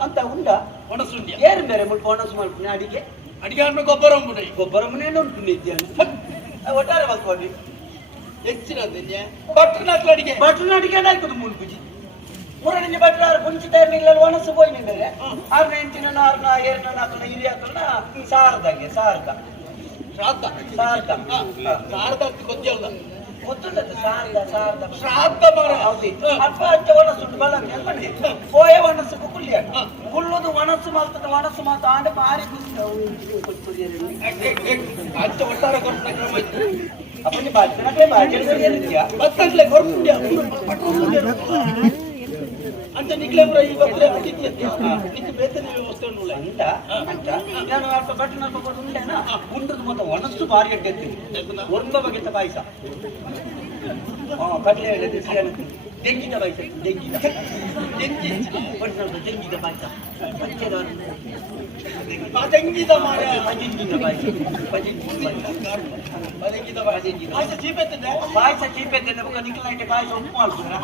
ಅಂತ ಉಂಡ ಒಣಸುಂಡಿ ಏರು ಬೇರೆ ಮುಲ್ಪ ಒಣಸು ಮಾಡ್ತೀನಿ ಅಡಿಗೆ ಅಡಿಗೆ ಅಂದ್ರೆ ಗೊಬ್ಬರ ಉಂಟು ಗೊಬ್ಬರ ಮನೇನು ಉಂಟು ನಿದ್ದೆ ಒಟ್ಟಾರೆ ಮಲ್ಕೊಂಡು ಹೆಚ್ಚಿನ ಬಟ್ರ ಅಡಿಗೆ ಬಟ್ರನ ಅಡಿಗೆ ಆಯ್ತದ ಮುನ್ಪುಜಿ ಮೂರನೇ ಬಟ್ರ ಮುಂಚಿತ ಒಣಸು ಹೋಯ್ನಿ ಬೇರೆ ಆರ್ನ ಎಂಚಿನ ಆರ್ನ ಏರ್ನ ಹಾಕೋಣ ಹಿರಿ ಹಾಕೋಣ ಸಾರದಾಗೆ ಸಾರ್ಕ ಶ್ರಾದ್ದ ಸಾರ್ಕ ಸಾರದ ಗೊತ್ತಿಲ್ಲ ಗೊತ್ತುಂಟದ್ದು ಸಾರ್ದ ಸಾರ್ದ ಶ್ರಾದ್ದ ಮರ ಹೌದು ಅಲ್ಪ ಹಚ್ಚ ಒಣಸುಂಟು ಬಲ ನೆಲ್ಪಂಡಿ ಹೋಯ ಒಣಸು ಕುಳ್ಳಿ ಕುಳ್ಳದು ಒಣಸು ಮಾಲ್ತದ ಒಣಸು ಮಾತು ಆಂಡ ಮಾರಿ ಅಚ್ಚ ಒಟ್ಟಾರೆ ಕೊಡ್ತಾರೆ ಅಪ್ಪನಿ ಬಾಜಿ ಬಾಜಿ ಮತ್ತಂದ್ರೆ ಕೊಡ್ತೀಯ ಅಂತ ನಿಕ್ಲೆ ಪುರ ಈ ಬದ್ರೆ ನಿಕ್ಕೆ ಬೇತನೆ ವ್ಯವಸ್ಥೆ ಉಳ್ಳ ಅಂತ ಅಂತ ನಾನು ಅಲ್ಪ ಬಟ್ಟನ ಅಲ್ಪ ಕೊಟ್ಟು ಉಂಡೆನಾ ಉಂಡದು ಮತ್ತೆ ಒಣಸು ಭಾರಿ ಅಡ್ಡೆತ್ತೀನಿ ಒಂದ ಬಗೆತ ಪಾಯಸ ಕಡಲೆ ಎಳೆ ತೆಂಗಿನ ಪಾಯಸ ತೆಂಗಿನ ಬಟ್ಟನ ತೆಂಗಿನ ಪಾಯಸ ಪಜಂಗಿದ ಮಾರ ಪಜಂಗಿನ ಪಾಯಸ ಪಜಂಗಿದ ಪಾಯಸ ಚೀಪೆತ್ತಿದೆ ಪಾಯಸ ಚೀಪೆತ್ತಿದೆ ಬುಕ್ಕ ನಿಕ್ಲೈಟೆ ಪಾಯಸ ಉಪ್ಪು ಮಾಡ್ಕೊಂಡ್ರ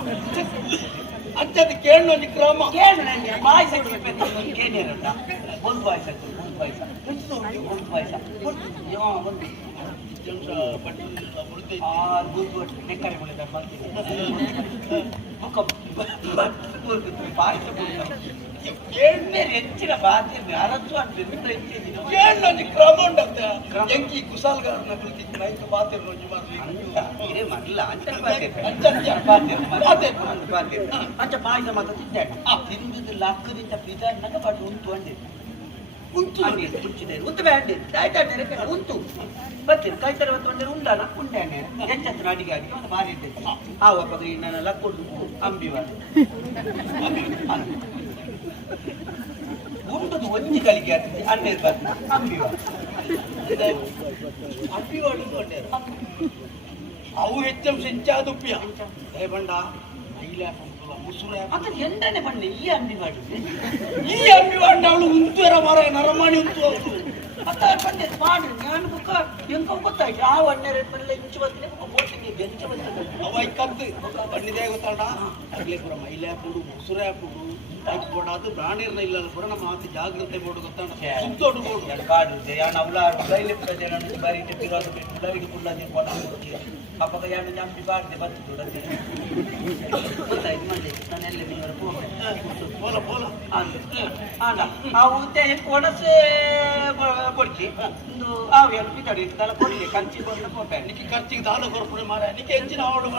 ಅಂಚದ ಕೇಳೋ ಕ್ರಮ ಕೇಳ ಪಾಯಸ ಚೀಪೆತ್ತಿದೆ ಕೇಳಿರಲ್ಲ ಒಂದು ಪಾಯಸ ಒಂದು ಪಾಯಸ ಒಂದು ಪಾಯಸ ಒಂದು ನೆಕ್ಕರೆ ಮುಳಿದ ಪಾಯಸ ಹೆಚ್ಚಿನ ಬಾಧ್ಯ ಅರಸು ಅಂತ ಕೇಳೋ ಕ್ರಮ ಉಂಟಂತ ಎಂಕಿ ಕುಸಾಲ್ಗಾರನ ಕೃತಿ ನೈತು ಬಾತ್ಯ ರೋಜು ಮಲ್ಲ ಅಂಚ ಪಾಯಸ ಮಾತ್ರ ತಿಂದಿದ್ದು ಲಕ್ಕದಿಂದ ಪಿದಾಡ್ನಾಗ ಬಟ್ ಉಂಟು ಅಂಡಿ ಉಂಟು ಮುಂಚಿದೆ ಉಂಟು ಬ್ಯಾಂಡಿ ತಾಯ್ತಾಡ್ತಾರೆ ಉಂಟು ಬರ್ತೀರಿ ಕಾಯ್ತಾರೆ ಒಂದು ಉಂಡಾನ ಉಂಡಾನೆ ಹೆಚ್ಚತ್ರ ಅಡಿಗೆ ಆಗಿ ಒಂದು ಭಾರಿ ಇರ್ತೈತೆ ಆವಾಗ ನಾನು ಲಕ್ಕೊಂಡು ಅಂಬಿವ ಉಂಟದು ಒಂಜಿ ಕಲಿಕೆ ಆಗ್ತದೆ ಅನ್ನೇದು ಬರ್ತೀನಿ ಅಂಬಿವ ಅಂಬಿ ಹೊಡೆದುಕೊಂಡೆ ಅವು ಹೆಚ್ಚಂ ಸೆಂಚಾದುಪ್ಪಿಯ ಹೇ ಬಂಡ ಮುಸುರೆ ಅದು ಎಂಟನೇ ಬಣ್ಣೆ ಈ ಅಂಬಿ ಮಾಡಿದ್ರೆ ಈ ಅಂಬಿ ಬಂಡ ಅವಳು ಉಂತುವರ ಮರ ನರಮಣಿ ಉಂಟು ಬಂದೆ ಮಾಡಿ ನಾನು ಬುಕ್ಕ ಎಂಕ ಗೊತ್ತಾಯ್ತು ಆ ಒಣ್ಣೆ ರೇಟ್ನಲ್ಲಿ ಇಂಚು ಬರ್ತೀನಿ ಬೋಟಿಗೆ ಬೆಂಚ ಬರ್ತದೆ ಅವ ಕದ್ದು ಬಣ್ಣಿದೆ ಗೊತ್ತಾಡ ಅಗ್ಲೇ ಪುರ ಮೈಲೆ ಹಾಕೊಂಡು ಮುಸುರೆ ಹಾಕೊಂಡು ಹಾಕಿಕೊಂಡು ಅದು ಪ್ರಾಣಿರ್ನ ಇಲ್ಲ ಪುರ ನಮ್ಮ ಮಾತು ಜಾಗ್ರತೆ ಮಾಡು ಗೊತ್ತಾಡ ಸುತ್ತೋಡು ಕಾಡು ಯಾಣ ಅವಳ ಕೈಲಿಪ್ಪ ಜನ ಬಾರಿ ತಿರೋದು ಬಿಟ್ಟು ಕುಳ್ಳದೆ ಕೊಡ ಅಪ್ಪಗ ಯಾಣ ಜಾಂಬಿ ಬಾರ್ದೆ ಬರ್ತದೆ ಗೊತ್ತಾಯ್ತು ಮಂದಿ ನಾನೆಲ್ಲ ನೀವರ ಪೋಲ ಪೋಲ ಆಂಡ ಆ ಉದ್ದೆ ಒಣಸೆ ಕೊಡ್ತಿ ಒಂದು ಆವು ಎಲ್ಪಿ ತಡಿ ಕೊಡ್ಲಿ ಕಂಚಿ ಬಂದು ಕೊಟ್ಟೆ ನಿಕ್ಕೆ ಖರ್ಚಿಗೆ ದಾದ ಕೊರಪುಡೆ ಮಾರ ನಿಕ್ಕೆ ಹೆಚ್ಚಿನ ಆವಡು